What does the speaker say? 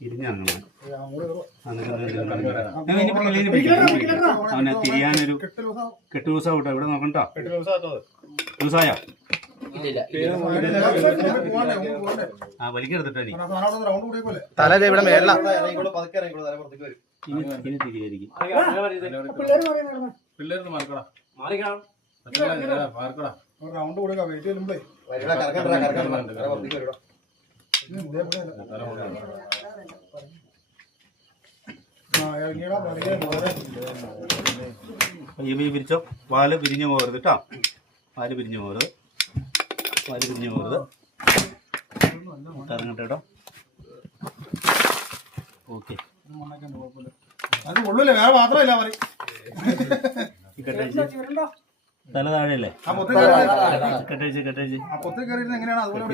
തിരിഞ്ഞങ്ങനെ അവനെ തിരിയാനൊരു കെട്ട് ദിവസമാവട്ടെ. ഇവിടെ നോക്കണ്ടോ? ദിവസമായോ? ആ വലിക്കെടുത്തിട്ടോ തല ഇവിടെ മേള ഇനി തിരിയായിരിക്കും. റൗണ്ട് കൊടുക്കാം വെയിറ്റ് ചെയ്യുമ്പോ പിരിച്ചോ. വാല് പിരിഞ്ഞു പോകരുത് കേട്ടോ. വാല് പിരിഞ്ഞു പോകരുത്. ഇറങ്ങട്ടെ കേട്ടോ. ഓക്കെ. അത് കൊള്ളൂല്ലേ? വേറെ മാത്രമല്ല പറയും. തല താഴെയല്ലേ? കെട്ടഴിച്ച് എങ്ങനെയാണ് അതുപോലെ